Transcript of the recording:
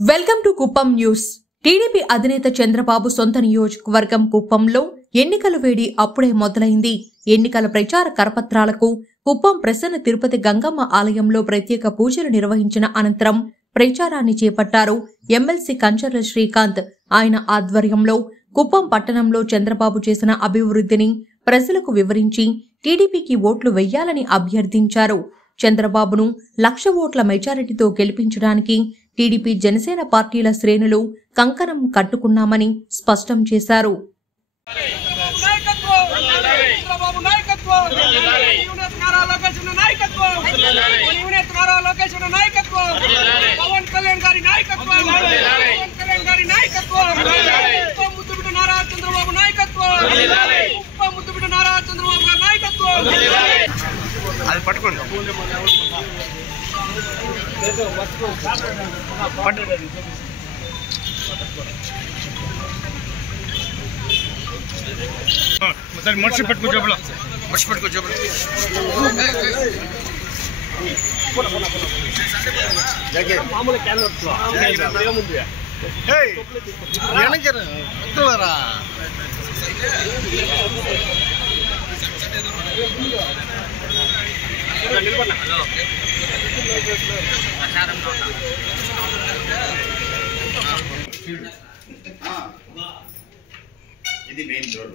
Welcome to Kuppam news. TDP అధినేత చంద్రబాబు సొంత నియోజకవర్గం కుప్పంలో ఎన్నికల వేడి అప్పుడే మొదలైంది. ఎన్నికల ప్రచార కరపత్రాలకు కుప్పం ప్రసన్న తిరుపతి గంగమ్మ ఆలయంలో ప్రత్యేక పూజలు నిర్వహించిన అనంతరం ప్రచారాన్ని చేపట్టారు ఎమ్మెల్సీ కంచర్ల శ్రీకాంత్. ఆయన ఆధ్వర్యంలో కుప్పం పట్టణంలో చంద్రబాబు చేసిన అభివృద్ధిని ప్రజలకు వివరించి టీడీపీకి ఓట్లు వెయ్యాలని అభ్యర్థించారు. చంద్రబాబును 1,00,000 ఓట్ల మెజారిటీతో గెలిపించడానికి టీడీపీ జనసేన పార్టీల శ్రేణులు కంకణం కట్టుకున్నామని స్పష్టం చేశారు. అది పట్టుకోండి. మనిషి పెట్టుకో జబ్బులో, మనిషి పెట్టుకో జబ్బులో. మామూలు క్యాన్వర్స్ ఇది మెయిన్ రోడ్.